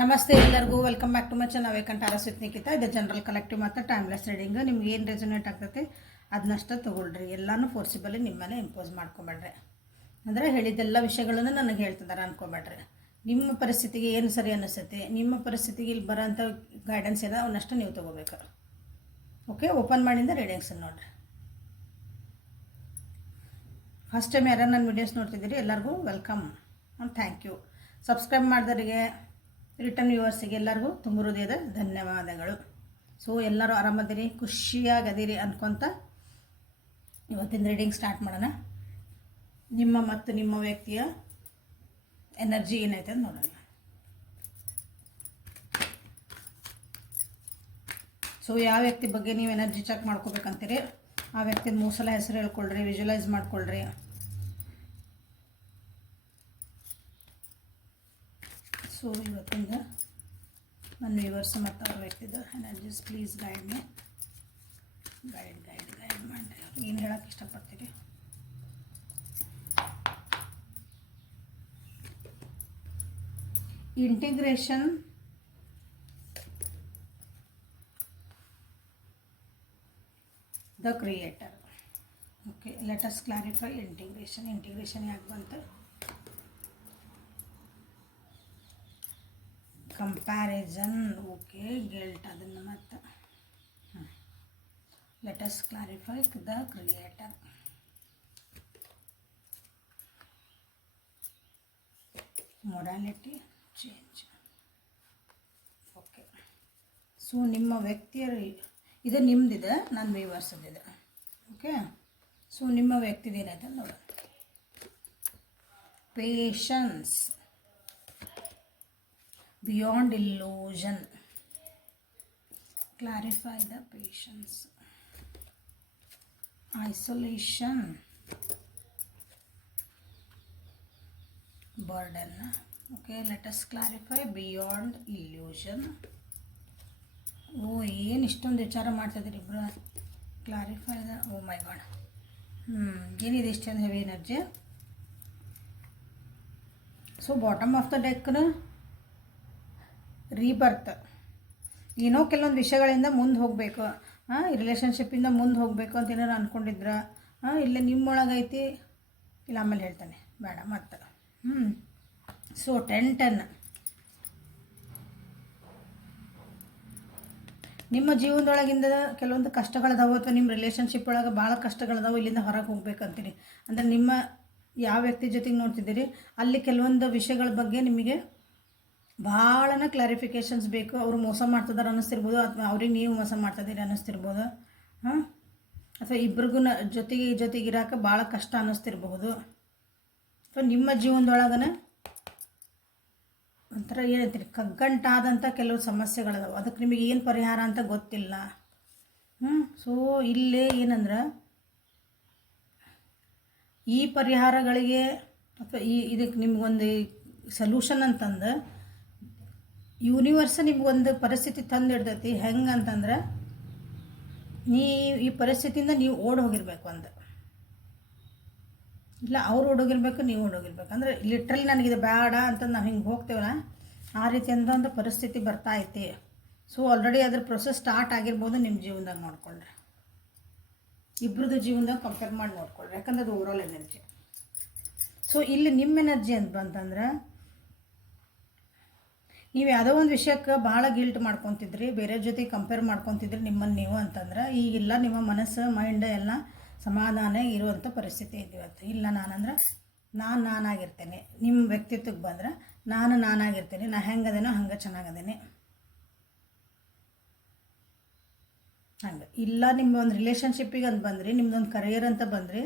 ನಮಸ್ತೆ ಎಲ್ಲರಿಗೂ welcome back to my channel vacant auras with Nikhita. ಇದು ಜನರಲ್ ಕಲೆಕ್ಟಿವ್ ಮತ್ತು ಟೈಮ್ಲೆಸ್ ರೀಡಿಂಗ್. ನಿಮ್ಗೆ ಏನು ರೆಸೊನೇಟ್ ಆಗ್ತೈತೆ ಅದನ್ನಷ್ಟು ತೊಗೊಳ್ರಿ. ಎಲ್ಲನೂ ಫೋರ್ಸಿಬಲಿ ನಿಮ್ಮ ಮೇಲೆ ಇಂಪೋಸ್ ಮಾಡ್ಕೊಬೇಡ್ರಿ. ಅಂದರೆ ಹೇಳಿದ್ದೆಲ್ಲ ವಿಷಯಗಳನ್ನು ನನಗೆ ಹೇಳ್ತಿದ್ದಾರೆ ಅಂದ್ಕೊಬೇಡ್ರಿ. ನಿಮ್ಮ ಪರಿಸ್ಥಿತಿಗೆ ಏನು ಸರಿ ಅನ್ನಿಸುತ್ತೆ, ನಿಮ್ಮ ಪರಿಸ್ಥಿತಿಗೆ ಇಲ್ಲಿ ಬರೋಂಥ ಗೈಡೆನ್ಸ್ ಏನೋ ಅವನ್ನಷ್ಟು ನೀವು ತೊಗೋಬೇಕು. ಓಕೆ, ಓಪನ್ ಮಾಡಿಂದ ರೀಡಿಂಗ್ಸನ್ನು ನೋಡಿರಿ. ಫಸ್ಟ್ ಟೈಮ್ ಯಾರು ನನ್ನ ವೀಡಿಯೋಸ್ ನೋಡ್ತಿದ್ದೀರಿ ಎಲ್ಲರಿಗೂ welcome and thank you. Subscribe ಮಾಡಿದವರಿಗೆ, ರಿಟರ್ನ್ ವ್ಯೂವರ್ಸಿಗೆ ಎಲ್ಲರಿಗೂ ತುಂಬ ಹೃದಯದ ಧನ್ಯವಾದಗಳು. ಸೊ ಎಲ್ಲರೂ ಆರಾಮದಿರಿ, ಖುಷಿಯಾಗದಿರಿ ಅನ್ಕೊತ ಇವತ್ತಿನ ರೀಡಿಂಗ್ ಸ್ಟಾರ್ಟ್ ಮಾಡೋಣ. ನಿಮ್ಮ ಮತ್ತು ನಿಮ್ಮ ವ್ಯಕ್ತಿಯ ಎನರ್ಜಿ ಏನೈತೆ ಅಂತ ನೋಡೋಣ. ಸೊ ಯಾವ ವ್ಯಕ್ತಿ ಬಗ್ಗೆ ನೀವು ಎನರ್ಜಿ ಚೆಕ್ ಮಾಡ್ಕೋಬೇಕಂತೀರಿ ಆ ವ್ಯಕ್ತಿನ 3 ಸಲ ಹೆಸರು ಹೇಳ್ಕೊಳ್ರಿ, ವಿಜುವಲೈಸ್ ಮಾಡ್ಕೊಳ್ರಿ. ಸೊ ಇವತ್ತಿಂದ ನನ್ನ ವ್ಯೂವರ್ಸ್ ಮತ್ತು ಅವ್ರ ವ್ಯಕ್ತಿದ energies please guide me. Guide ಮಾಡಿರಿ. ಅವ್ರಿಗೆ ಏನು ಹೇಳೋಕ್ಕೆ ಇಷ್ಟಪಡ್ತೀರಿ? Integration, the creator. Okay, let us clarify integration ಯಾಕೆ ಬಂತು? ಕಂಪ್ಯಾರಿಸನ್, ಓಕೆ, ಗಿಲ್ಟ್, ಅದನ್ನು ಮತ್ತು let us clarify the creator. Morality change. Okay, so ನಿಮ್ಮ ವ್ಯಕ್ತಿಯ ಇದು ನಿಮ್ಮದಿದೆ, ನನ್ನ ವ್ಯೂವರ್ಸದಿದೆ. ಓಕೆ, ಸೊ ನಿಮ್ಮ ವ್ಯಕ್ತಿದೇನೈತೆ ನೋಡೋಣ. Patience, beyond illusion, clarify the patience. Isolation, burden. Okay, let us clarify beyond illusion. ಏನು ಇಷ್ಟೊಂದು ವಿಚಾರ ಮಾಡ್ತಿದ್ದೀರಿ ಇಬ್ಬರು? ಕ್ಲಾರಿಫೈ ದ, ಓ ಮೈ ಗಾಡ್, ಏನಿದೆ ಇಷ್ಟೊಂದು heavy energy? So bottom of the ಡೆಕ್ನ ರೀಬರ್ತ್. ಏನೋ ಕೆಲವೊಂದು ವಿಷಯಗಳಿಂದ ಮುಂದೆ ಹೋಗಬೇಕು, ಈ ರಿಲೇಷನ್ಶಿಪ್ಪಿಂದ ಮುಂದೆ ಹೋಗಬೇಕು ಅಂತ ಏನಾರು ಅಂದ್ಕೊಂಡಿದ್ರ, ಇಲ್ಲೇ ನಿಮ್ಮೊಳಗೈತಿ, ಇಲ್ಲ ಆಮೇಲೆ ಹೇಳ್ತಾನೆ, ಬೇಡ ಮತ್ತು. ಸೊ 10 ನಿಮ್ಮ ಜೀವನದೊಳಗಿಂದ ಕೆಲವೊಂದು ಕಷ್ಟಗಳದಾವೆ, ಅಥವಾ ನಿಮ್ಮ ರಿಲೇಷನ್ಶಿಪ್ ಒಳಗೆ ಭಾಳ ಕಷ್ಟಗಳದಾವೆ, ಇಲ್ಲಿಂದ ಹೊರಗೆ ಹೋಗ್ಬೇಕಂತೀನಿ. ಅಂದರೆ ನಿಮ್ಮ ಯಾವ ವ್ಯಕ್ತಿ ಜೊತೆಗೆ ನೋಡ್ತಿದ್ದೀರಿ ಅಲ್ಲಿ ಕೆಲವೊಂದು ವಿಷಯಗಳ ಬಗ್ಗೆ ನಿಮಗೆ ಭಾಳನ ಕ್ಲಾರಿಫಿಕೇಷನ್ಸ್ ಬೇಕು. ಅವರು ಮೋಸ ಮಾಡ್ತಿದ್ದಾರೆ ಅನ್ನಿಸ್ತಿರ್ಬೋದು, ಅಥವಾ ಅವ್ರಿಗೆ ನೀವು ಮೋಸ ಮಾಡ್ತಿದ್ದೀರಿ ಅನ್ನಿಸ್ತಿರ್ಬೋದು, ಅಥವಾ ಇಬ್ರಿಗೂ ಜೊತೆಗಿರಾಕ ಭಾಳ ಕಷ್ಟ ಅನ್ನಿಸ್ತಿರ್ಬೋದು. ಅಥವಾ ನಿಮ್ಮ ಜೀವನದೊಳಗನ ಒಂಥರ ಏನಂತೀರಿ, ಕಗ್ಗಂಟಾದಂಥ ಕೆಲವು ಸಮಸ್ಯೆಗಳದಾವೆ, ಅದಕ್ಕೆ ನಿಮಗೆ ಏನು ಪರಿಹಾರ ಅಂತ ಗೊತ್ತಿಲ್ಲ. ಸೊ ಇಲ್ಲೇ ಏನಂದ್ರೆ ಈ ಪರಿಹಾರಗಳಿಗೆ ಅಥವಾ ಇದಕ್ಕೆ ನಿಮ್ಗೊಂದು ಸೊಲ್ಯೂಷನ್ ಅಂತಂದು ಯೂನಿವರ್ಸ್ ನಿಮ್ಗೊಂದು ಪರಿಸ್ಥಿತಿ ತಂದು ಹಿಡ್ದೈತಿ. ಹೆಂಗೆ ಅಂತಂದ್ರೆ, ಈ ಪರಿಸ್ಥಿತಿಯಿಂದ ನೀವು ಓಡಿ ಹೋಗಿರ್ಬೇಕು ಅಂತ, ಇಲ್ಲ ಅವ್ರು ಓಡೋಗಿರ್ಬೇಕು, ನೀವು ಓಡೋಗಿರ್ಬೇಕು. ಅಂದರೆ ಲಿಟ್ರಲಿ ನನಗಿದು ಬೇಡ ಅಂತ ನಾವು ಹಿಂಗೆ ಹೋಗ್ತೇವಲ್ಲ, ಆ ರೀತಿಯಿಂದ ಒಂದು ಪರಿಸ್ಥಿತಿ ಬರ್ತಾ ಐತಿ. ಸೊ ಆಲ್ರೆಡಿ ಅದ್ರ ಪ್ರೊಸೆಸ್ ಸ್ಟಾರ್ಟ್ ಆಗಿರ್ಬೋದು ನಿಮ್ಮ ಜೀವನದಾಗ. ನೋಡ್ಕೊಳ್ರಿ, ಇಬ್ಬರದ್ದು ಜೀವನದಾಗ ಕಂಪೇರ್ ಮಾಡಿ ನೋಡ್ಕೊಳ್ರಿ, ಯಾಕಂದ್ರೆ ಅದು ಓವರಾಲ್ ಎನರ್ಜಿ. ಸೊ ಇಲ್ಲಿ ನಿಮ್ಮ ಎನರ್ಜಿ ಅಂತ ಬಂತಂದ್ರೆ, ನೀವು ಯಾವುದೋ ಒಂದು ವಿಷಯಕ್ಕೆ ಭಾಳ ಗಿಲ್ಟ್ ಮಾಡ್ಕೊತಿದ್ರಿ, ಬೇರೆ ಜೊತೆ ಕಂಪೇರ್ ಮಾಡ್ಕೊತಿದ್ರಿ ನಿಮ್ಮನ್ನು ನೀವು ಅಂತಂದ್ರೆ, ಈಗಿಲ್ಲ ನಿಮ್ಮ ಮನಸ್ಸು ಮೈಂಡ್ ಎಲ್ಲ ಸಮಾಧಾನ ಇರುವಂಥ ಪರಿಸ್ಥಿತಿ ಇದೀವತ್ತು. ಇಲ್ಲ ನಾನಂದ್ರೆ ನಾನಾಗಿರ್ತೇನೆ. ನಿಮ್ಮ ವ್ಯಕ್ತಿತ್ವಕ್ಕೆ ಬಂದ್ರೆ ನಾನಾಗಿರ್ತೇನೆ, ನಾ ಹೆಂಗದೇನೋ ಹಂಗೆ ಚೆನ್ನಾಗದೇನೆ ಹಂಗೆ. ಇಲ್ಲ ನಿಮ್ಮ ಒಂದು ರಿಲೇಷನ್ಶಿಪ್ಪಿಗೆ ಅಂತ ಬಂದ್ರಿ, ನಿಮ್ದೊಂದು ಕರಿಯರ್ ಅಂತ ಬಂದ್ರಿ,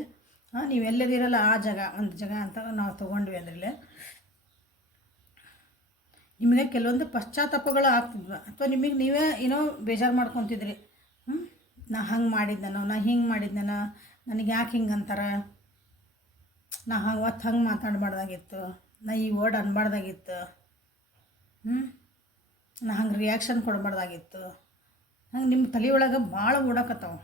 ನೀವೆಲ್ಲದಿರಲ್ಲ ಆ ಒಂದು ಜಾಗ ಅಂತ ನಾವು ತೊಗೊಂಡ್ವಿ ಅಂದ್ರೆ ನಿಮಗೆ ಕೆಲವೊಂದು ಪಶ್ಚಾತ್ತಾಪಗಳು ಆಗ್ತಿದ್ವ, ಅಥವಾ ನಿಮಗೆ ನೀವೇ ಏನೋ ಬೇಜಾರು ಮಾಡ್ಕೊತಿದ್ರಿ. ನಾ ಹಂಗೆ ಮಾಡಿದ್ನೋ, ನಾ ಹಿಂಗೆ ಮಾಡಿದ್ನೋ, ನನಗೆ ಯಾಕೆ ಹಿಂಗೆ ಅಂತಾರೆ, ನಾ ಹಂಗೆ ಮಾತಾಡಬಾರ್ದಾಗಿತ್ತು, ನಾ ಈ ವರ್ಡ್ ಅನ್ಬಾರ್ದಾಗಿತ್ತು, ನಾ ಹಂಗೆ ರಿಯಾಕ್ಷನ್ ಕೊಡಬಾರ್ದಾಗಿತ್ತು. ಹಂಗೆ ನಿಮ್ಮ ತಲೆಯೊಳಗೆ ಭಾಳ ಓಡಾಕತ್ತಾವ.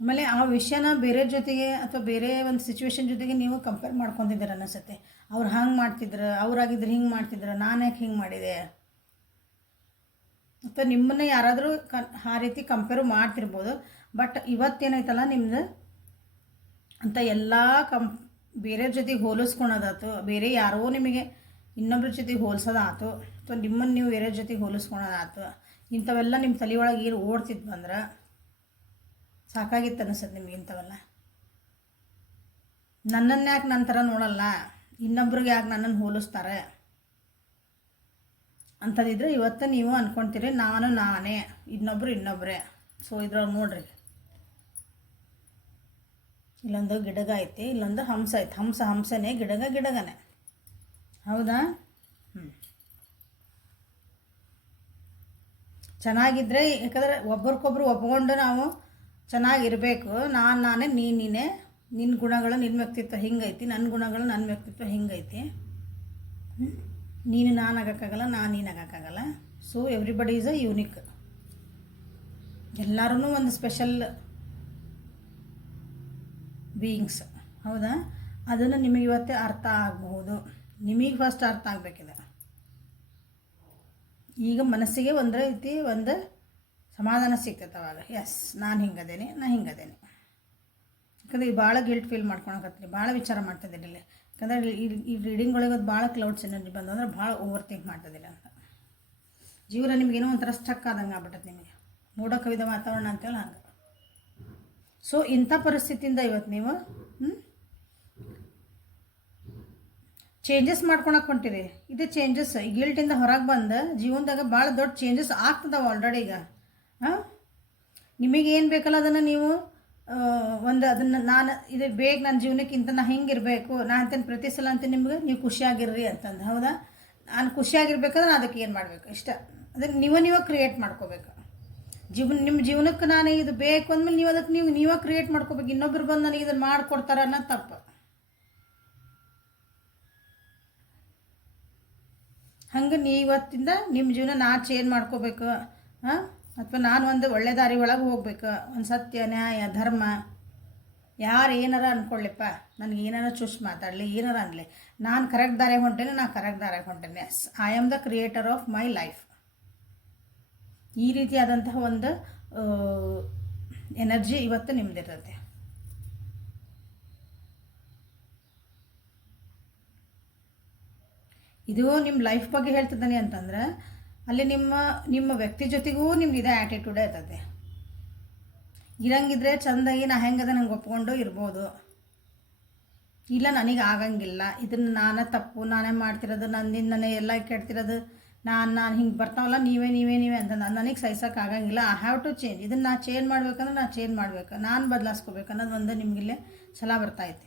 ಆಮೇಲೆ ಆ ವಿಷಯನ ಬೇರೆ ಜೊತೆಗೆ ಅಥವಾ ಬೇರೆ ಒಂದು ಸಿಚುವೇಶನ್ ಜೊತೆಗೆ ನೀವು ಕಂಪೇರ್ ಮಾಡ್ಕೊತಿದ್ದೀರ ಅನಿಸುತ್ತೆ. ಅವ್ರು ಹಂಗೆ ಮಾಡ್ತಿದ್ರು, ಅವ್ರಾಗಿದ್ರೆ ಹಿಂಗೆ ಮಾಡ್ತಿದ್ರು, ನಾನು ಯಾಕೆ ಹಿಂಗೆ ಮಾಡಿದೆ, ಅಥವಾ ನಿಮ್ಮನ್ನು ಯಾರಾದರೂ ಆ ರೀತಿ ಕಂಪೇರು ಮಾಡ್ತಿರ್ಬೋದು. ಬಟ್ ಇವತ್ತೇನೈತಲ್ಲ ನಿಮ್ದು ಅಂತ ಎಲ್ಲ ಬೇರೆ ಜೊತೆಗೆ ಹೋಲಿಸ್ಕೊಳೋದಾಯ್ತು, ಬೇರೆ ಯಾರೋ ನಿಮಗೆ ಇನ್ನೊಬ್ರ ಜೊತೆಗೆ ಹೋಲಿಸೋದಾಯ್ತು, ಅಥವಾ ನಿಮ್ಮನ್ನು ನೀವು ಬೇರೆ ಜೊತೆಗೆ ಹೋಲಿಸ್ಕೊಳೋದಾಯ್ತು, ಇಂಥವೆಲ್ಲ ನಿಮ್ಮ ತಲೆಯೊಳಗೆ ಏನು ಓಡ್ತಿದ್ವು ಅಂದ್ರೆ ಸಾಕಾಗಿತ್ತು ಅನಿಸುತ್ತೆ ನಿಮ್ಗೆ. ಇಂಥವೆಲ್ಲ ನನ್ನನ್ನು ಯಾಕೆ ನನ್ನ ಥರ ನೋಡಲ್ಲ, ಇನ್ನೊಬ್ರಿಗೆ ಯಾಕೆ ನನ್ನನ್ನು ಹೋಲಿಸ್ತಾರೆ ಅಂತದಿದ್ರೆ ಇವತ್ತು ನೀವು ಅಂದ್ಕೊಳ್ತೀರಿ ನಾನು ನಾನೇ, ಇನ್ನೊಬ್ರು ಇನ್ನೊಬ್ಬರೇ. ಸೊ ಇದ್ರೊಳಗೆ ನೋಡ್ರಿ, ಇಲ್ಲೊಂದು ಗಿಡಗ ಐತಿ, ಇಲ್ಲೊಂದು ಹಂಸ ಐತಿ. ಹಂಸನೇ, ಗಿಡಗನೇ. ಹೌದಾ? ಚೆನ್ನಾಗಿದ್ದರೆ, ಯಾಕಂದರೆ ಒಬ್ರಿಗೊಬ್ರು ಒಪ್ಕೊಂಡು ನಾವು ಚೆನ್ನಾಗಿರಬೇಕು. ನಾನೇ ನೀನೇ, ನಿನ್ನ ಗುಣಗಳು ನಿನ್ನ ವ್ಯಕ್ತಿತ್ವ ಹಿಂಗೈತಿ, ನನ್ನ ಗುಣಗಳು ನನ್ನ ವ್ಯಕ್ತಿತ್ವ ಹಿಂಗೈತಿ. ನೀನು ನಾನು ಆಗೋಕ್ಕಾಗಲ್ಲ, ನಾನು ನೀನು ಆಗೋಕ್ಕಾಗಲ್ಲ. So everybody is a unique. ಎಲ್ಲರೂ ಒಂದು ಸ್ಪೆಷಲ್ ಬೀಯಿಂಗ್ಸ್. ಹೌದಾ? ಅದನ್ನು ನಿಮಗೆ ಇವತ್ತೇ ಅರ್ಥ ಆಗಬಹುದು. ನಿಮಗೆ ಫಸ್ಟ್ ಅರ್ಥ ಆಗಬೇಕಿದೆ. ಈಗ ಮನಸ್ಸಿಗೆ ಒಂದು ರೀತಿ ಒಂದು ಸಮಾಧಾನ ಸಿಗ್ತೈತೆ ಅವಾಗ. ಎಸ್, ನಾನು ಹಿಂಗದೇನೆ. ಯಾಕಂದರೆ ಈಗ ಭಾಳ ಗಿಲ್ಟ್ ಫೀಲ್ ಮಾಡ್ಕೊಳಕತ್ತೀನಿ, ಭಾಳ ವಿಚಾರ ಮಾಡ್ತಿದ್ದೀನಿ ಇಲ್ಲಿ. ಯಾಕಂದರೆ ಈ ರೀಡಿಂಗ್ ಒಳಗೆ ಭಾಳ ಕ್ಲೌಡ್ಸ್ ಎನರ್ಜಿ ಬಂದು ಅಂದ್ರೆ ಭಾಳ ಓವರ್ ಥಿಂಕ್ ಮಾಡ್ತಿದ್ದಿಲ್ಲ ಅಂತ. ಜೀವನ ನಿಮಗೇನೋ ಒಂಥರ ಸ್ಟಕ್ ಆದಂಗೆ ಆಗ್ಬಿಟ್ಟೈತೆ ನಿಮಗೆ, ಮೋಡ ಕವಿದ ವಾತಾವರಣ ಅಂತೇಳಿ ಹಂಗೆ. ಸೊ ಇಂಥ ಪರಿಸ್ಥಿತಿಯಿಂದ ಇವತ್ತು ನೀವು ಚೇಂಜಸ್ ಮಾಡ್ಕೊಳಕ್ಕೆ ಹೊಂಟಿರಿ. ಇದು ಚೇಂಜಸ್ ಈ ಗಿಲ್ಟಿಂದ ಹೊರಗೆ ಬಂದು ಜೀವನದಾಗ ಭಾಳ ದೊಡ್ಡ ಚೇಂಜಸ್ ಆಗ್ತದವ ಆಲ್ರೆಡಿ. ಈಗ ನಿಮಗೇನು ಬೇಕಲ್ಲ ಅದನ್ನು ನೀವು ಅದನ್ನು ನಾನು ಇದು ಬೇಕು ನನ್ನ ಜೀವನಕ್ಕಿಂತ ನಾನು ಹಿಂಗಿರಬೇಕು, ನಾನು ಅಂತೇನು ಪ್ರತಿ ಸಲ ಅಂತ ನಿಮ್ಗೆ ನೀವು ಖುಷಿಯಾಗಿರ್ರಿ ಅಂತಂದು. ಹೌದಾ? ನಾನು ಖುಷಿಯಾಗಿರ್ಬೇಕಾದ್ರೆ ನಾನು ಅದಕ್ಕೆ ಏನು ಮಾಡಬೇಕು, ಇಷ್ಟ ಅದಕ್ಕೆ ನೀವೇ ಕ್ರಿಯೇಟ್ ಮಾಡ್ಕೋಬೇಕು. ನಿಮ್ಮ ಜೀವನಕ್ಕೆ ನಾನು ಇದು ಬೇಕು ಅಂದಮೇಲೆ ನೀವು ಅದಕ್ಕೆ ನೀವೇ ಕ್ರಿಯೇಟ್ ಮಾಡ್ಕೋಬೇಕು. ಇನ್ನೊಬ್ರು ಬಂದು ನನಗೆ ಇದನ್ನು ಮಾಡಿಕೊಡ್ತಾರೆ ಅನ್ನೋದು ತಪ್ಪು. ಹಂಗೆ ಇವತ್ತಿಂದ ನಿಮ್ಮ ಜೀವನ ನಾನು ಚೇಂಜ್ ಮಾಡ್ಕೋಬೇಕು, ಅಥವಾ ನಾನು ಒಂದು ಒಳ್ಳೆ ದಾರಿ ಒಳಗೆ ಹೋಗ್ಬೇಕು. ಒಂದು ಸತ್ಯ, ನ್ಯಾಯ, ಧರ್ಮ, ಯಾರು ಏನಾರ ಅಂದ್ಕೊಳ್ಳಿಪ್ಪ, ನನಗೆ ಏನಾರ ಚೂಸ್ ಮಾತಾಡಲಿ, ಏನಾರ ಅನ್ನಲಿ, ನಾನು ಕರೆಕ್ಟ್ ದಾರಿಗೆ ಹೊಂಟೇನೆ, ನಾನು ಕರೆಕ್ಟ್ ದಾರಿಗೆ ಹೊಂಟೇನೆ. Yes, I am the creator of my life. ಈ ರೀತಿಯಾದಂತಹ ಒಂದು ಎನರ್ಜಿ ಇವತ್ತು ನಿಮ್ಮದಿರ್ತದೆ. ಇದು ನಿಮ್ಮ ಲೈಫ್ ಬಗ್ಗೆ ಹೇಳ್ತಿದ್ದಾನೆ ಅಂತಂದ್ರೆ ಅಲ್ಲಿ ನಿಮ್ಮ ವ್ಯಕ್ತಿ ಜೊತೆಗೂ ನಿಮ್ಗೆ ಇದೇ ಆ್ಯಟಿಟ್ಯೂಡೇ ಇರ್ತದೆ. ಇರಂಗಿದ್ರೆ ಚೆಂದಾಗಿ ನಾ ಹೆಂಗದ ನಂಗೆ ಒಪ್ಕೊಂಡು ಇರ್ಬೋದು, ಇಲ್ಲ ನನಗೆ ಆಗಂಗಿಲ್ಲ, ಇದನ್ನು ನಾನೇ ತಪ್ಪು, ನಾನೇ ಮಾಡ್ತಿರೋದು, ನನ್ನಿಂದನೇ ಎಲ್ಲ ಕೆಡ್ತಿರೋದು, ನಾನು ಹಿಂಗೆ ಬರ್ತಾವಲ್ಲ ನೀವೇ ಅಂತ ನನಗೆ ಸಹಿಸೋಕೆ ಆಗಂಗಿಲ್ಲ. I have to change. ಇದನ್ನು ನಾ ಚೇಂಜ್ ಮಾಡ್ಬೇಕಂದ್ರೆ ನಾನು ಚೇಂಜ್ ಮಾಡ್ಬೇಕು, ನಾನು ಬದಲಾಯಿಸ್ಕೋಬೇಕು ಅನ್ನೋದು ಒಂದು ನಿಮಗಿಲ್ಲೇ ಛಲ ಬರ್ತೈತೆ.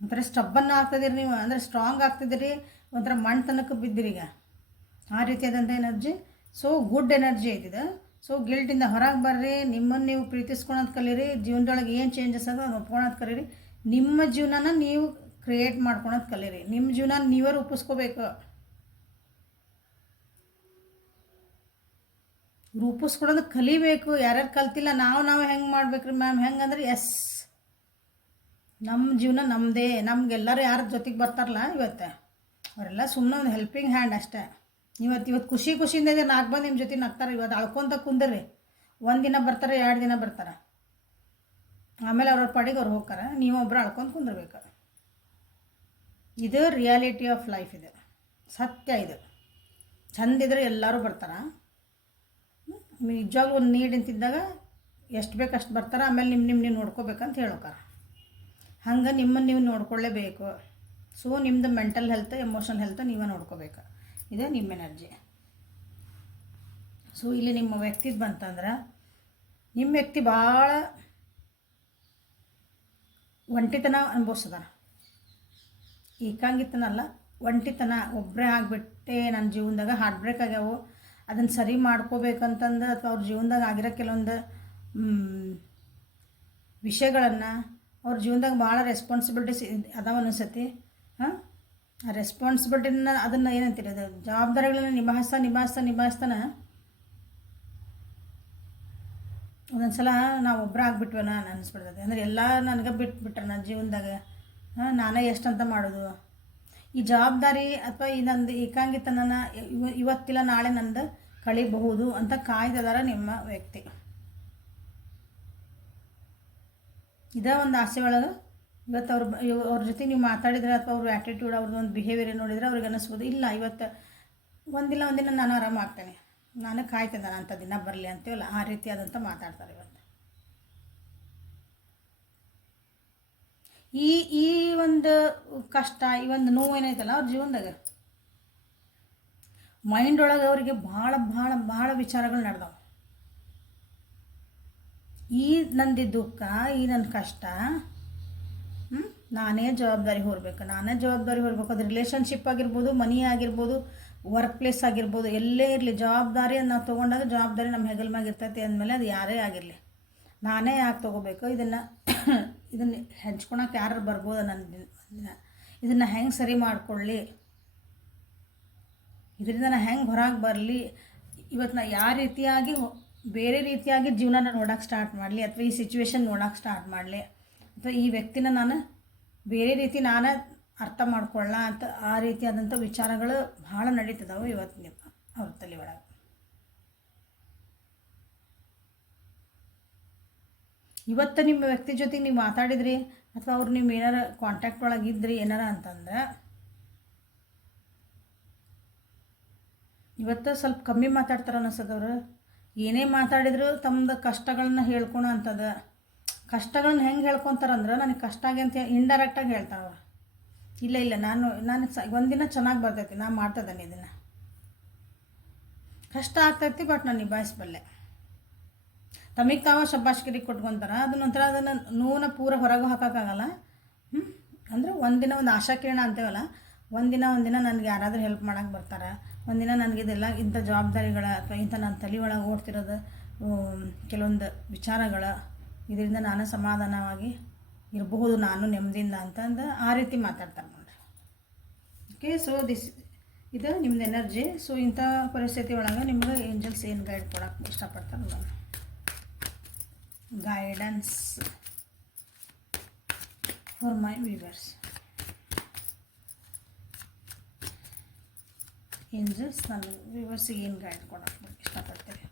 ಒಂಥರ ಸ್ಟಬ್ಬನ್ನು ಆಗ್ತಿದ್ದೀರಿ ನೀವು, ಅಂದರೆ ಸ್ಟ್ರಾಂಗ್ ಆಗ್ತಿದ್ದೀರಿ, ಒಂಥರ ಮಣ್ತನಕ್ಕೆ ಬಿದ್ದಿರಿ ಈಗ, ಆ ರೀತಿಯಾದಂಥ ಎನರ್ಜಿ. ಸೊ ಗುಡ್ ಎನರ್ಜಿ ಐತಿದೆ. ಸೊ ಗಿಲ್ಟಿಂದ ಹೊರಗೆ ಬರ್ರಿ, ನಿಮ್ಮನ್ನು ನೀವು ಪ್ರೀತಿಸ್ಕೊಳೋದು ಕಲೀರಿ, ಜೀವನದೊಳಗೆ ಏನು ಚೇಂಜಸ್ ಅದ ಅದನ್ನು ಒಪ್ಕೊಳೋದು ಕಲೀರಿ, ನಿಮ್ಮ ಜೀವನನ ನೀವು ಕ್ರಿಯೇಟ್ ಮಾಡ್ಕೊಳೋದು ಕಲೀರಿ, ನಿಮ್ಮ ಜೀವನ ನೀವೇ ರೂಪಿಸ್ಕೋಬೇಕು. ರೂಪಿಸ್ಕೊಳೋದು ಕಲಿಬೇಕು. ಯಾರ್ಯಾರು ಕಲ್ತಿಲ್ಲ, ನಾವು ಹೆಂಗೆ ಮಾಡ್ಬೇಕ್ರಿ ಮ್ಯಾಮ್, ಹೆಂಗೆ ಅಂದ್ರೆ ಎಸ್, ನಮ್ಮ ಜೀವನ ನಮ್ಮದೇ. ನಮಗೆಲ್ಲರೂ ಯಾರ ಜೊತೆಗೆ ಬರ್ತಾರಲ್ಲ ಇವತ್ತು ಅವರೆಲ್ಲ ಸುಮ್ಮನೆ ಒಂದು ಹೆಲ್ಪಿಂಗ್ ಹ್ಯಾಂಡ್ ಅಷ್ಟೇ. ಇವತ್ತು ಖುಷಿಯಿಂದ ಇದೆ, 4 ಬಂದು ನಿಮ್ಮ ಜೊತೆ ನಗ್ತಾರೆ. ಇವತ್ತು ಅಳ್ಕೊತ ಕುಂದ್ರಿ, 1 ದಿನ ಬರ್ತಾರೆ, 2 ದಿನ ಬರ್ತಾರೆ, ಆಮೇಲೆ ಅವ್ರ ಪಾಡಿಗೆ ಅವ್ರು ಹೋಗ್ತಾರೆ, ನೀವು ಒಬ್ಬರು ಅಳ್ಕೊಂಡು ಕುಂದಿರ್ಬೇಕು. ಇದು ರಿಯಾಲಿಟಿ ಆಫ್ ಲೈಫ್, ಇದು ಸತ್ಯ. ಇದು ಚಂದಿದ್ರೆ ಎಲ್ಲರೂ ಬರ್ತಾರೆ. ನಿಜವಾಗ್ಲೂ ಒಂದು ನೀಡ್ ಅಂತಿದ್ದಾಗ ಎಷ್ಟು ಬೇಕು ಅಷ್ಟು ಬರ್ತಾರೆ, ಆಮೇಲೆ ನೀವು ನೋಡ್ಕೋಬೇಕಂತ ಹೇಳೋಕಾರ. ಹಂಗೆ ನಿಮ್ಮನ್ನು ನೀವು ನೋಡ್ಕೊಳ್ಳೇಬೇಕು. ಸೊ ನಿಮ್ಮದು ಮೆಂಟಲ್ ಹೆಲ್ತ್, ಎಮೋಷನಲ್ ಹೆಲ್ತ್ ನೀವೇ ನೋಡ್ಕೋಬೇಕು. ಇದೇ ನಿಮ್ಮ ಎನರ್ಜಿ. ಸೊ ಇಲ್ಲಿ ನಿಮ್ಮ ವ್ಯಕ್ತಿದು ಬಂತಂದ್ರೆ, ನಿಮ್ಮ ವ್ಯಕ್ತಿ ಭಾಳ ಒಂಟಿತನ ಅನುಭವಿಸ್ತಾರ. ಏಕಾಂಗಿತನಲ್ಲ, ಒಂಟಿತನ. ಒಬ್ಬರೇ ಆಗಿಬಿಟ್ಟೆ ನನ್ನ ಜೀವನದಾಗ ಹಾರ್ಟ್ ಬ್ರೇಕ್ ಆಗ್ಯಾವು, ಅದನ್ನು ಸರಿ ಮಾಡ್ಕೋಬೇಕಂತಂದು, ಅಥವಾ ಅವ್ರ ಜೀವನದಾಗ ಆಗಿರೋ ಕೆಲವೊಂದು ವಿಷಯಗಳನ್ನು, ಅವ್ರ ಜೀವನದಾಗ ಭಾಳ ರೆಸ್ಪಾನ್ಸಿಬಿಲಿಟೀಸ್ ಅದಾವ ಅನಿಸತಿ. ಆ ರೆಸ್ಪಾನ್ಸಿಬಿಲಿಟಿನ ಅದನ್ನು ಏನಂತೀರಿ, ಅದು ಜವಾಬ್ದಾರಿಗಳನ್ನ ನಿಭಾಯಿಸ್ತಾನೆ ಒಂದೊಂದು ಸಲ ನಾವು ಒಬ್ಬರು ಆಗ್ಬಿಟ್ವನ ಅನಿಸ್ಬಿಡ್ತದೆ. ಅಂದರೆ ಎಲ್ಲ ನನಗೆ ಬಿಟ್ಬಿಟ್ರೆ ನನ್ನ ಜೀವನದಾಗ ನಾನೇ ಎಷ್ಟಂತ ಮಾಡೋದು. ಈ ಜವಾಬ್ದಾರಿ ಅಥವಾ ಈ ನಂದು ಏಕಾಂಗಿತನನ ಇವತ್ತಿಲ್ಲ ನಾಳೆ ನಂದು ಕಳಿಬಹುದು ಅಂತ ಕಾಯ್ದದಾರ ನಿಮ್ಮ ವ್ಯಕ್ತಿ. ಇದೇ ಒಂದು ಆಸೆ ಒಳಗೆ ಇವತ್ತು ಅವ್ರ ಜೊತೆ ನೀವು ಮಾತಾಡಿದ್ರೆ ಅಥವಾ ಅವ್ರ ಆ್ಯಟಿಟ್ಯೂಡ್ ಅವ್ರದ್ದು ಒಂದು ಬಿಹೇವಿಯರ್ ನೋಡಿದರೆ ಅವ್ರಿಗೆ ಅನ್ನಿಸ್ಬೋದು, ಇಲ್ಲ ಇವತ್ತು ಒಂದಿನ ನಾನು ಆರಾಮಾಗ್ತೇನೆ, ನಾನು ಕಾಯ್ತೇನೆ ಅಂಥ ದಿನ ಬರಲಿ ಅಂತೀವಲ್ಲ, ಆ ರೀತಿಯಾದಂಥ ಮಾತಾಡ್ತಾರೆ ಇವತ್ತು. ಈ ಒಂದು ಕಷ್ಟ, ಈ ಒಂದು ನೋವು ಏನೈತಲ್ಲ ಅವ್ರ ಜೀವನದಾಗ ಮೈಂಡ್ ಒಳಗೆ ಅವರಿಗೆ ಭಾಳ ಭಾಳ ಭಾಳ ವಿಚಾರಗಳು ನಡೆದವು. ಈ ನಂದು ದುಃಖ, ಈ ನನ್ನ ಕಷ್ಟ, ನಾನೇ ಜವಾಬ್ದಾರಿ ಹೊರಬೇಕು. ಅದು ರಿಲೇಷನ್ಶಿಪ್ ಆಗಿರ್ಬೋದು, ಮನಿ ಆಗಿರ್ಬೋದು, ವರ್ಕ್ ಪ್ಲೇಸ್ ಆಗಿರ್ಬೋದು, ಎಲ್ಲೇ ಇರಲಿ ಜವಾಬ್ದಾರಿ ನಾವು ತೊಗೊಂಡಾಗ ಜವಾಬ್ದಾರಿ ನಮ್ಮ ಹೆಗಲ ಮ್ಯಾಗ ಇರ್ತೈತಿ ಅಂದಮೇಲೆ ಅದು ಯಾರೇ ಆಗಿರಲಿ ನಾನೇ ಯಾಕೆ ತೊಗೋಬೇಕು. ಇದನ್ನು ಹೆಂಚ್ಕೊಳಕ್ಕೆ ಯಾರು ಬರ್ಬೋದು ಇದನ್ನು ಹೆಂಗೆ ಸರಿ ಮಾಡ್ಕೊಳ್ಳಿ, ಇದರಿಂದ ನಾನು ಹೆಂಗೆ ಹೊರಗೆ ಬರಲಿ, ಇವತ್ತು ನಾನು ಯಾವ ರೀತಿಯಾಗಿ ಬೇರೆ ರೀತಿಯಾಗಿ ಜೀವನನ ನೋಡೋಕೆ ಸ್ಟಾರ್ಟ್ ಮಾಡಲಿ, ಅಥವಾ ಈ ಸಿಚುವೇಶನ್ ನೋಡೋಕೆ ಸ್ಟಾರ್ಟ್ ಮಾಡಲಿ, ಅಥವಾ ಈ ವ್ಯಕ್ತಿನ ನಾನು ಬೇರೆ ರೀತಿ ನಾನು ಅರ್ಥ ಮಾಡ್ಕೊಳ್ಳ ಅಂತ ಆ ರೀತಿಯಾದಂಥ ವಿಚಾರಗಳು ಭಾಳ ನಡೀತಿದ್ದಾವೆ ಇವತ್ತು ನಿಮ್ಮ ಅವ್ರ ತಲೆ ಒಳಗೆ. ಇವತ್ತು ನಿಮ್ಮ ವ್ಯಕ್ತಿ ಜೊತೆಗೆ ನೀವು ಮಾತಾಡಿದ್ರಿ ಅಥವಾ ಅವ್ರು ನೀವು ಏನಾರ ಕಾಂಟ್ಯಾಕ್ಟ್ ಒಳಗೆ ಇದ್ರಿ ಏನಾರ ಅಂತಂದ್ರೆ ಇವತ್ತು ಸ್ವಲ್ಪ ಕಮ್ಮಿ ಮಾತಾಡ್ತಾರೆ ಅನಿಸೋದವ್ರು. ಏನೇ ಮಾತಾಡಿದ್ರು ತಮ್ಮದು ಕಷ್ಟಗಳನ್ನ ಹೇಳ್ಕೊಳೋ ಅಂಥದ್ದು. ಕಷ್ಟಗಳನ್ನ ಹೆಂಗೆ ಹೇಳ್ಕೊತಾರಂದ್ರೆ ನನಗೆ ಕಷ್ಟ ಆಗಿ ಅಂತ ಇಂಡೈರೆಕ್ಟಾಗಿ ಹೇಳ್ತಾರೆ ಅವ್ರು. ಇಲ್ಲ ನಾನು ಒಂದಿನ ಚೆನ್ನಾಗಿ ಬರ್ತೈತಿ, ನಾನು ಮಾಡ್ತಿದ್ದೇನೆ, ಇದನ್ನು ಕಷ್ಟ ಆಗ್ತೈತಿ ಬಟ್ ನಾನು ನಿಭಾಯಿಸಬಲ್ಲೆ. ತಮಗೆ ತಾವ ಶಬ್ಬಾಷ್ಗಿರಿ ಕೊಟ್ಕೊತಾರೆ. ಅದನ್ನು ನೋವನ್ನ ಪೂರ ಹೊರಗೆ ಹಾಕೋಕ್ಕಾಗಲ್ಲ. ಅಂದರೆ ಒಂದಿನ ಒಂದು ಆಶಾಕಿರಣ ಅಂತೇವಲ್ಲ, ಒಂದಿನ ನನಗೆ ಯಾರಾದರೂ ಹೆಲ್ಪ್ ಮಾಡೋಕ್ಕೆ ಬರ್ತಾರೆ, ಒಂದಿನ ನನಗಿದೆಲ್ಲ ಇಂಥ ಜವಾಬ್ದಾರಿಗಳ ಅಥವಾ ಇಂಥ ನನ್ನ ತಲೆ ಒಳಗೆ ಓಡ್ತಿರೋದು ಕೆಲವೊಂದು ವಿಚಾರಗಳ ಇದರಿಂದ ನಾನು ಸಮಾಧಾನವಾಗಿ ಇರಬಹುದು, ನಾನು ನೆಮ್ಮದಿಯಿಂದ ಅಂತಂದು ಆ ರೀತಿ ಮಾತಾಡ್ತಾರೆ ನೋಡ್ರಿ. ಓಕೆ, ಸೊ ಇದು ನಿಮ್ಮದು ಎನರ್ಜಿ. ಸೊ ಇಂಥ ಪರಿಸ್ಥಿತಿ ಒಳಗೆ ನಿಮ್ಗೆ ಏಂಜಲ್ಸ್ ಏನು ಗೈಡ್ ಕೊಡೋಕ್ಕೆ ಇಷ್ಟಪಡ್ತಾರೆ ನೋಡಿ. Guidance for my viewers. Angels ನನ್ನ ವ್ಯೂವರ್ಸಿಗೆ ಏನು ಗೈಡ್ ಕೊಡೋಕ್ಕೆ ಇಷ್ಟಪಡ್ತೀರಿ?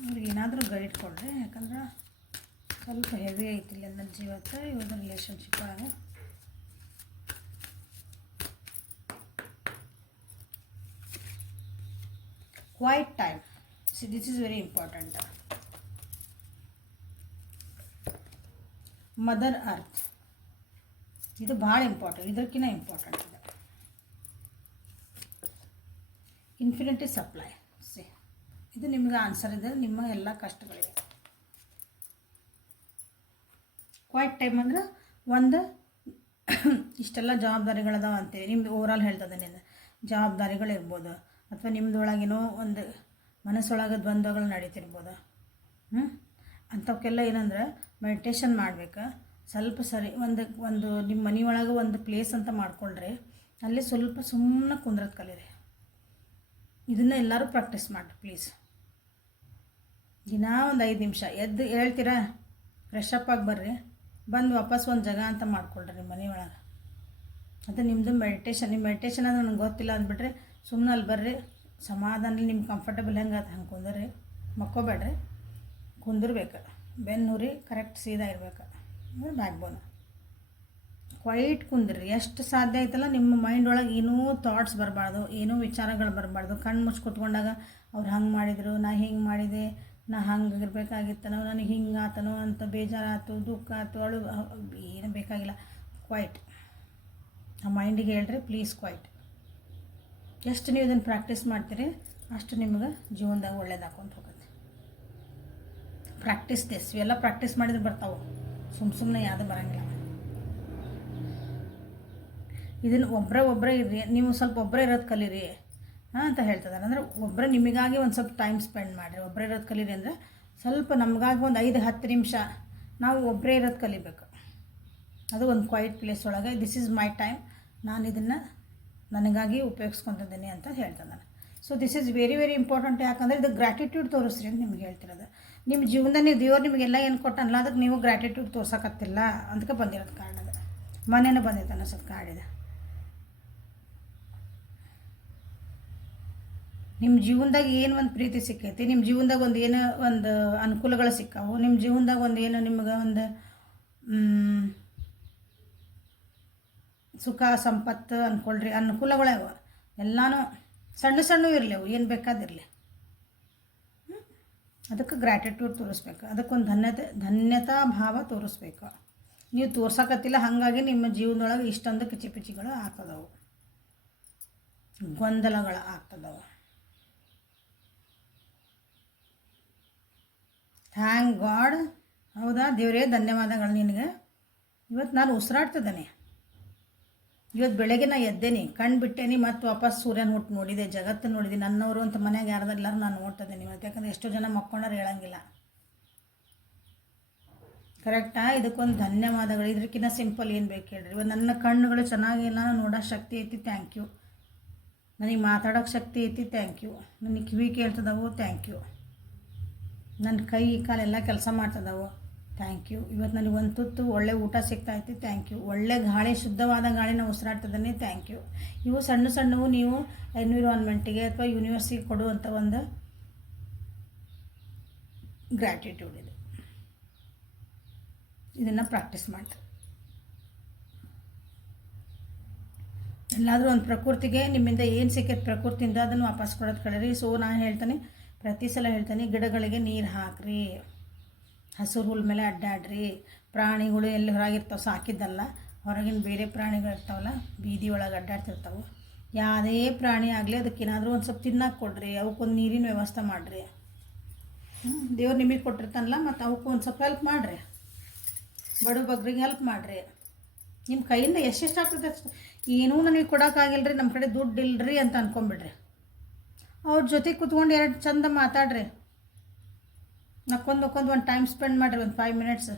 ಅವ್ರಿಗೆ ಏನಾದರೂ ಗೈಡ್ ಕೊಡ್ರಿ, ಯಾಕಂದ್ರೆ ಸ್ವಲ್ಪ ಹೆವಿ ಐತಿಲ್ಲ ಎನರ್ಜಿ ಇವತ್ತು ಇವ್ರದ್ದು ರಿಲೇಷನ್ಶಿಪ್ ಒಳಗೆ. Quite time. See this is very important. Mother earth, ಇದು ಭಾಳ ಇಂಪಾರ್ಟೆಂಟ್, ಇದಕ್ಕಿಂತ ಇಂಪಾರ್ಟೆಂಟ್ ಇದೆ. Infinity supply. ಸಿ ಇದು ನಿಮ್ಗೆ ಆನ್ಸರ್ ಇದೆ ನಿಮ್ಮ ಎಲ್ಲ ಕಷ್ಟಗಳಿಗೆ. ಕ್ವೈಟ್ ಟೈಮ್ ಅಂದ್ರೆ ಒಂದು ಇಷ್ಟೆಲ್ಲ ಜವಾಬ್ದಾರಿಗಳದಾವ ಅಂತೇಳಿ ನಿಮ್ದು ಓವರಾಲ್ ಹೇಳ್ತದೆ. ನಿನ್ನ ಜವಾಬ್ದಾರಿಗಳಿರ್ಬೋದು ಅಥವಾ ನಿಮ್ಮದೊಳಗೇನೋ ಒಂದು ಮನಸ್ಸೊಳಗೆ ದ್ವಂದ್ವಗಳು ನಡೀತಿರ್ಬೋದು. ಅಂಥವಕ್ಕೆಲ್ಲ ಏನಂದ್ರೆ ಮೆಡಿಟೇಷನ್ ಮಾಡಬೇಕು. ಸ್ವಲ್ಪ ಸರಿ ಒಂದು ನಿಮ್ಮ ಮನೆಯೊಳಗೆ ಒಂದು ಪ್ಲೇಸ್ ಅಂತ ಮಾಡ್ಕೊಳ್ರಿ, ಅಲ್ಲಿ ಸ್ವಲ್ಪ ಸುಮ್ಮನೆ ಕುಂದ್ರದ್ದು ಕಲೀರಿ. ಇದನ್ನು ಎಲ್ಲರೂ ಪ್ರಾಕ್ಟೀಸ್ ಮಾಡಿರಿ ಪ್ಲೀಸ್. ದಿನ ಒಂದು 5 ನಿಮಿಷ ಎದ್ದು ಹೇಳ್ತೀರಾ, ಫ್ರೆಶ್ ಅಪ್ ಆಗಿ ಬರ್ರಿ, ಬಂದು ವಾಪಸ್ ಒಂದು ಜಾಗ ಅಂತ ಮಾಡ್ಕೊಳ್ರಿ ನಿಮ್ಮ ಮನೆಯೊಳಗೆ. ಅದು ನಿಮ್ಮದು ಮೆಡಿಟೇಷನ್. ನಿಮ್ಮ ಮೆಡಿಟೇಷನ್ ಅದು ನನಗೆ ಗೊತ್ತಿಲ್ಲ ಅಂದ್ಬಿಟ್ರೆ ಸುಮ್ಮನೆ ಅಲ್ಲಿ ಬರ್ರಿ, ಸಮಾಧಾನ ನಿಮ್ಗೆ ಕಂಫರ್ಟಬಲ್ ಹೆಂಗೆ ಅದು ಹಂಗೆ ಕುಂದರ್ರಿ, ಮಕ್ಕೋಬೇಡ್ರಿ, ಕುಂದಿರ್ಬೇಕು, ಬೆನ್ನುರಿ ಕರೆಕ್ಟ್ ಸೀದಾ ಇರ್ಬೇಕು, ಬ್ಯಾಕ್ ಬೋನ್ ಕ್ವೈಟ್ ಕುಂದ್ರಿ. ಎಷ್ಟು ಸಾಧ್ಯ ಆಯ್ತಲ್ಲ ನಿಮ್ಮ ಮೈಂಡ್ ಒಳಗೆ ಏನೂ ಥಾಟ್ಸ್ ಬರಬಾರ್ದು, ಏನೂ ವಿಚಾರಗಳು ಬರಬಾರ್ದು. ಕಣ್ಣು ಮುಚ್ಚಿ ಕೂತ್ಕೊಂಡಾಗ ಅವ್ರು ಹಂಗೆ ಮಾಡಿದರು, ನಾ ಹಿಂಗೆ ಮಾಡಿದೆ, ನಾ ಹಂಗೆ ಇರಬೇಕಾಗಿತ್ತನೋ, ನನಗೆ ಹಿಂಗೆ ಆತನೋ ಅಂತ ಬೇಜಾರಾಯ್ತು, ದುಃಖ ಆಯ್ತು, ಅಳು, ಏನು ಬೇಕಾಗಿಲ್ಲ. ಕ್ವೈಟ್ ಆ ಮೈಂಡಿಗೆ ಹೇಳ್ರಿ ಪ್ಲೀಸ್, ಕ್ವೈಟ್. ಎಷ್ಟು ನೀವು ಇದನ್ನು ಪ್ರಾಕ್ಟೀಸ್ ಮಾಡ್ತೀರಿ ಅಷ್ಟು ನಿಮ್ಗೆ ಜೀವನದಾಗ ಒಳ್ಳೇದಾಕೊಂತ ಹೋಗುತ್ತೆ. Practice this. ಇವೆಲ್ಲ ಪ್ರಾಕ್ಟೀಸ್ ಮಾಡಿದ್ರೆ ಬರ್ತಾವೆ, ಸುಮ್ಮನೆ ಯಾವುದು ಬರೋಂಗಿಲ್ಲ. ಇದನ್ನು ಒಬ್ಬರೇ ಇರ್ರಿ, ನೀವು ಸ್ವಲ್ಪ ಒಬ್ಬರೇ ಇರೋದು ಕಲೀರಿ ಅಂತ ಹೇಳ್ತಿದ್ದಾರೆ. ಅಂದರೆ ಒಬ್ಬರೇ ನಿಮಗಾಗಿ ಒಂದು ಸ್ವಲ್ಪ ಟೈಮ್ ಸ್ಪೆಂಡ್ ಮಾಡಿರಿ. ಒಬ್ಬರೇ ಇರೋದು ಕಲೀರಿ ಅಂದರೆ ಸ್ವಲ್ಪ ನಮಗಾಗಿ ಒಂದು 5-10 ನಿಮಿಷ ನಾವು ಒಬ್ಬರೇ ಇರೋದು ಕಲಿಬೇಕು. ಅದು ಒಂದು ಕ್ವೈಟ್ ಪ್ಲೇಸ್ ಒಳಗೆ ದಿಸ್ ಈಸ್ ಮೈ ಟೈಮ್, ನಾನು ಇದನ್ನು ನನಗಾಗಿ ಉಪಯೋಗಿಸ್ಕೊತಿದ್ದೀನಿ ಅಂತ ಹೇಳ್ತಿದ್ದಾನೆ. So this is very very important. ಯಾಕಂದರೆ ಇದು ಗ್ರ್ಯಾಟಿಟ್ಯೂಡ್ ತೋರಿಸ್ರಿ ಅಂತ ನಿಮ್ಗೆ ಹೇಳ್ತಿರೋದು. ನಿಮ್ಮ ಜೀವನದಲ್ಲಿ ದೇವ್ರು ನಿಮಗೆಲ್ಲ ಏನು ಕೊಟ್ಟನಲ್ಲ ಅದಕ್ಕೆ ನೀವು ಗ್ರ್ಯಾಟಿಟ್ಯೂಡ್ ತೋರ್ಸೋಕತ್ತಿಲ್ಲ, ಅದಕ್ಕೆ ಬಂದಿರೋದು ಕಾರ್ಡ್ ಅದು. ಮನೇನೂ ಬಂದಿತ್ತು ಅನ್ನಿಸೋದು ಕಾರ್ಡ್ ಇದೆ. ನಿಮ್ಮ ಜೀವನದಾಗ ಏನು ಒಂದು ಪ್ರೀತಿ ಸಿಕ್ಕೈತಿ, ನಿಮ್ಮ ಜೀವನದಾಗ ಒಂದು ಏನೋ ಒಂದು ಅನುಕೂಲಗಳು ಸಿಕ್ಕಾವು, ನಿಮ್ಮ ಜೀವನದಾಗ ಒಂದು ಏನೋ ನಿಮ್ಗೆ ಒಂದು ಸುಖ ಸಂಪತ್ತು ಅಂದ್ಕೊಳ್ರಿ, ಅನುಕೂಲಗಳವ ಎಲ್ಲನೂ ಸಣ್ಣ ಸಣ್ಣ ಇರಲಿ, ಅವು ಏನು ಬೇಕಾದಿರಲಿ. ಅದಕ್ಕೆ ಗ್ರ್ಯಾಟಿಟ್ಯೂಡ್ ತೋರಿಸ್ಬೇಕು, ಅದಕ್ಕೊಂದು ಧನ್ಯತಾ ಭಾವ ತೋರಿಸ್ಬೇಕು. ನೀವು ತೋರ್ಸಕತ್ತಿಲ್ಲ, ಹಾಗಾಗಿ ನಿಮ್ಮ ಜೀವನದೊಳಗೆ ಇಷ್ಟೊಂದು ಕಿಚಿಪಿಚಿಗಳು ಆಗ್ತದವು, ಗೊಂದಲಗಳು ಆಗ್ತದವು. Thank god. ಹೌದಾ ದೇವರೇ, ಧನ್ಯವಾದಗಳು ನಿನಗೆ. ಇವತ್ತು ನಾನು ಉಸಿರಾಡ್ತಿದ್ದೇನೆ. ಇವತ್ತು ಬೆಳಗ್ಗೆ ನಾನು ಎದ್ದೇನೆ, ಕಣ್ಣು ಬಿಟ್ಟೇನಿ, ಮತ್ತು ವಾಪಸ್ ಸೂರ್ಯನ ಹುಟ್ಟು ನೋಡಿದೆ, ಜಗತ್ತು ನೋಡಿದೆ, ನನ್ನವರು ಅಂತ ಮನ್ಯಾಗ ಯಾರ್ದೆಲ್ಲರೂ ನಾನು ನೋಡ್ತಿದ್ದೇನೆ ಇವತ್ತು. ಯಾಕಂದರೆ ಎಷ್ಟೋ ಜನ ಮಕ್ಕೊಂಡ್ರೆ ಹೇಳಂಗಿಲ್ಲ. ಕರೆಕ್ಟಾ? ಇದಕ್ಕೊಂದು ಧನ್ಯವಾದಗಳು. ಇದಕ್ಕಿಂತ ಸಿಂಪಲ್ ಏನು ಬೇಕು ಹೇಳ್ರಿ. ಇವತ್ತು ನನ್ನ ಕಣ್ಣುಗಳು ಚೆನ್ನಾಗಿಲ್ಲ, ನೋಡೋ ಶಕ್ತಿ ಐತಿ, ಥ್ಯಾಂಕ್ ಯು. ನನಗೆ ಮಾತಾಡೋಕ್ಕೆ ಶಕ್ತಿ ಐತಿ, ಥ್ಯಾಂಕ್ ಯು. ನನಗೆ ಕಿವಿ ಕೇಳ್ತದವು, ಥ್ಯಾಂಕ್ ಯು. ನನ್ನ ಕೈ ಕಾಲೆಲ್ಲ ಕೆಲಸ ಮಾಡ್ತದವು, ಥ್ಯಾಂಕ್ ಯು. ಇವತ್ತು ನನಗೆ ಒಂದು ತುತ್ತು ಒಳ್ಳೆ ಊಟ ಸಿಗ್ತಾಯಿತ್ತು, ಥ್ಯಾಂಕ್ ಯು. ಒಳ್ಳೆ ಗಾಳಿ, ಶುದ್ಧವಾದ ಗಾಳಿನ ಉಸಿರಾಡ್ತದನ್ನೇ, ಥ್ಯಾಂಕ್ ಯು. ಇವು ಸಣ್ಣ ಸಣ್ಣವು ನೀವು ಎನ್ವಿರಾನ್ಮೆಂಟಿಗೆ ಅಥವಾ ಯೂನಿವರ್ಸಿಗೆ ಕೊಡುವಂಥ ಒಂದು ಗ್ರ್ಯಾಟಿಟ್ಯೂಡ್ ಇದು. ಇದನ್ನು ಪ್ರಾಕ್ಟೀಸ್ ಮಾಡಿ. ಎಲ್ಲಾದರೂ ಒಂದು ಪ್ರಕೃತಿಗೆ ನಿಮ್ಮಿಂದ ಏನು ಸಿಕ್ಕೈತೆ ಪ್ರಕೃತಿಯಿಂದ ಅದನ್ನು ವಾಪಸ್ ಕೊಡೋದು ಕಳೀರಿ. ಸೊ ನಾನು ಹೇಳ್ತೇನೆ, ಪ್ರತಿ ಸಲ ಹೇಳ್ತೇನೆ, ಗಿಡಗಳಿಗೆ ನೀರು ಹಾಕ್ರಿ, ಹಸಿರು ಹುಲ್ ಮೇಲೆ ಅಡ್ಡಾಡ್ರಿ. ಪ್ರಾಣಿಗಳು ಎಲ್ಲಿ ಹೊರಗಿರ್ತಾವೆ, ಸಾಕಿದ್ದಲ್ಲ, ಹೊರಗಿನ ಬೇರೆ ಪ್ರಾಣಿಗಳು ಇರ್ತಾವಲ್ಲ, ಬೀದಿ ಒಳಗೆ ಅಡ್ಡಾಡ್ತಿರ್ತಾವೆ. ಯಾವುದೇ ಪ್ರಾಣಿ ಆಗಲಿ ಅದಕ್ಕೇನಾದರೂ ಒಂದು ಸ್ವಲ್ಪ ತಿನ್ನಕ್ಕೆ ಕೊಡ್ರಿ, ಅವಕ್ಕೊಂದು ನೀರಿನ ವ್ಯವಸ್ಥೆ ಮಾಡಿರಿ. ದೇವ್ರು ನಿಮಗೆ ಕೊಟ್ಟಿರ್ತಾನಲ್ಲ, ಮತ್ತು ಅವಕ್ಕೂ ಒಂದು ಸ್ವಲ್ಪ ಹೆಲ್ಪ್ ಮಾಡಿರಿ, ಬಡ ಬಗ್ರಿಗೆ ಹೆಲ್ಪ್ ಮಾಡಿರಿ. ನಿಮ್ಮ ಕೈಯಿಂದ ಎಷ್ಟೆಷ್ಟು ಆಗ್ತದೆ ಅಷ್ಟು. ಏನೂ ನನಗೆ ಕೊಡೋಕ್ಕಾಗಿಲ್ಲ ರೀ, ನಮ್ಮ ಕಡೆ ದುಡ್ಡು ಇಲ್ಲರಿ ಅಂತ ಅಂದ್ಕೊಂಬಿಡ್ರಿ. ಅವ್ರ ಜೊತೆ ಕೂತ್ಕೊಂಡು ಎರಡು ಚಂದ ಮಾತಾಡ್ರಿ, ನಕ್ಕೊಂದು ಒಂದು ಟೈಮ್ ಸ್ಪೆಂಡ್ ಮಾಡಿರಿ, ಒಂದು 5 ಮಿನಿಟ್ಸ್.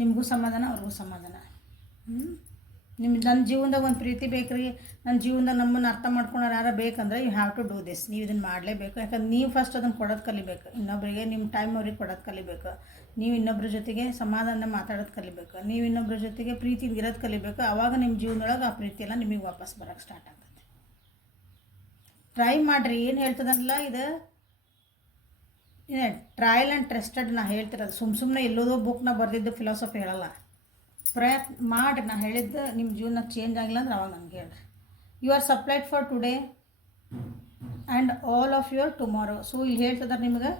ನಿಮಗೂ ಸಮಾಧಾನ, ಅವ್ರಿಗೂ ಸಮಾಧಾನ. ನನ್ನ ಜೀವನದಾಗ ಒಂದು ಪ್ರೀತಿ ಬೇಕು ರೀ, ನನ್ನ ಜೀವನದಾಗ ನಮ್ಮನ್ನು ಅರ್ಥ ಮಾಡ್ಕೊಳೋರು ಯಾರು ಬೇಕಂದ್ರೆ you have to do this. ನೀವು ಇದನ್ನು ಮಾಡಲೇಬೇಕು. ಯಾಕಂದ್ರೆ ನೀವು ಫಸ್ಟ್ ಅದನ್ನು ಕೊಡೋದು ಕಲಿಬೇಕು, ಇನ್ನೊಬ್ಬರಿಗೆ ನಿಮ್ಮ ಟೈಮ್ ಅವ್ರಿಗೆ ಕೊಡೋದು ಕಲಿಬೇಕು. ನೀವು ಇನ್ನೊಬ್ಬರ ಜೊತೆಗೆ ಸಮಾಧಾನ ಮಾತಾಡೋದು ಕಲಿಬೇಕು, ನೀವು ಇನ್ನೊಬ್ಬರ ಜೊತೆಗೆ ಪ್ರೀತಿ ಇರೋದು ಕಲಿಬೇಕು. ಆವಾಗ ನಿಮ್ಮ ಜೀವನದೊಳಗೆ ಆ ಪ್ರೀತಿಯೆಲ್ಲ ನಿಮಗೆ ವಾಪಸ್ ಬರೋಕ್ಕೆ ಸ್ಟಾರ್ಟ್ ಆಗ್ತದೆ. ಟ್ರೈ ಮಾಡಿರಿ. ಏನು ಹೇಳ್ತದಲ್ಲ ಇದು ಟ್ರಯಲ್ ಆ್ಯಂಡ್ ಟ್ರಸ್ಟೆಡ್. ನಾ ಹೇಳ್ತಿರೋದು ಸುಮ್ಮನೆ ಎಲ್ಲೋದೋ ಬುಕ್ನ ಬರೆದಿದ್ದು ಫಿಲಾಸಫಿ ಹೇಳಲ್ಲ. ಪ್ರಯತ್ನ ಮಾಡಿರಿ. ನಾನು ಹೇಳಿದ್ದು ನಿಮ್ಮ ಜೀವನ ಚೇಂಜ್ ಆಗಿಲ್ಲ ಅಂದ್ರೆ ಅವಾಗ ನನಗೆ ಹೇಳ್ರಿ. You are supplied for today and all of your tomorrow. So ಇಲ್ಲಿ ಹೇಳ್ತಿದ್ದಾರೆ ನಿಮ್ಗೆ,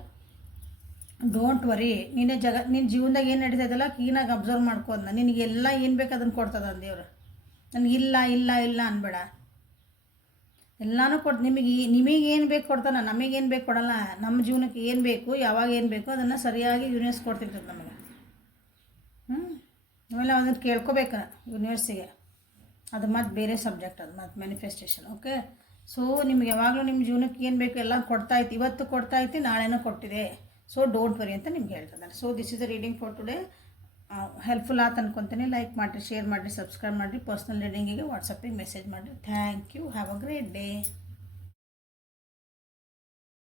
ಡೋಂಟ್ ವರಿ. ನಿನ್ನ ಜೀವನದಾಗ ಏನು ನಡೀತದಲ್ಲ ಕ್ಲೀನಾಗಿ ಅಬ್ಸರ್ವ್ ಮಾಡ್ಕೋದನ್ನ. ನಿನಗೆಲ್ಲ ಏನು ಬೇಕು ಅದನ್ನು ಕೊಡ್ತದ ದೇವ್ರು. ನನಗಿಲ್ಲ ಇಲ್ಲ ಇಲ್ಲ ಅನ್ಬೇಡ, ಎಲ್ಲನೂ ನಿಮಗೇನು ಬೇಕು ಕೊಡ್ತಾನೆ, ನಮಗೇನು ಬೇಕು ಕೊಡಲ್ಲ. ನಮ್ಮ ಜೀವನಕ್ಕೆ ಏನು ಬೇಕು, ಯಾವಾಗ ಏನು ಬೇಕು ಅದನ್ನು ಸರಿಯಾಗಿ ಯೂನಿವರ್ಸ್ ಕೊಡ್ತಿರ್ತದೆ ನಮಗೆ. ಆಮೇಲೆ ಅದನ್ನು ಕೇಳ್ಕೊಬೇಕು ಯೂನಿವರ್ಸಿಗೆ. ಅದು ಮತ್ತು ಬೇರೆ ಸಬ್ಜೆಕ್ಟ್, ಅದು ಮತ್ತು ಮ್ಯಾನಿಫೆಸ್ಟೇಷನ್. ಓಕೆ. ಸೊ ನಿಮ್ಗೆ ಯಾವಾಗಲೂ ನಿಮ್ಮ ಜೀವನಕ್ಕೆ ಏನು ಬೇಕು ಎಲ್ಲ ಕೊಡ್ತಾಯಿತ್ತು. ಇವತ್ತು ಕೊಡ್ತಾಯಿತ್ತು, ನಾಳೆನೂ ಕೊಟ್ಟಿದೆ. ಸೊ ಡೋಂಟ್ ವರಿ ಅಂತ ನಿಮ್ಗೆ ಹೇಳ್ತಿದ್ದಾರೆ. So this is the reading for today. Helpful ಆಯ್ತು ಅನ್ಕೊತೀನಿ. ಲೈಕ್ ಮಾಡಿರಿ, ಶೇರ್ ಮಾಡಿರಿ, ಸಬ್ಸ್ಕ್ರೈಬ್ ಮಾಡಿರಿ. ಪರ್ಸ್ನಲ್ ರೀಡಿಂಗಿಗೆ ವಾಟ್ಸಪ್ಪಿಗೆ ಮೆಸೇಜ್ ಮಾಡಿರಿ. Thank you. Have a great day.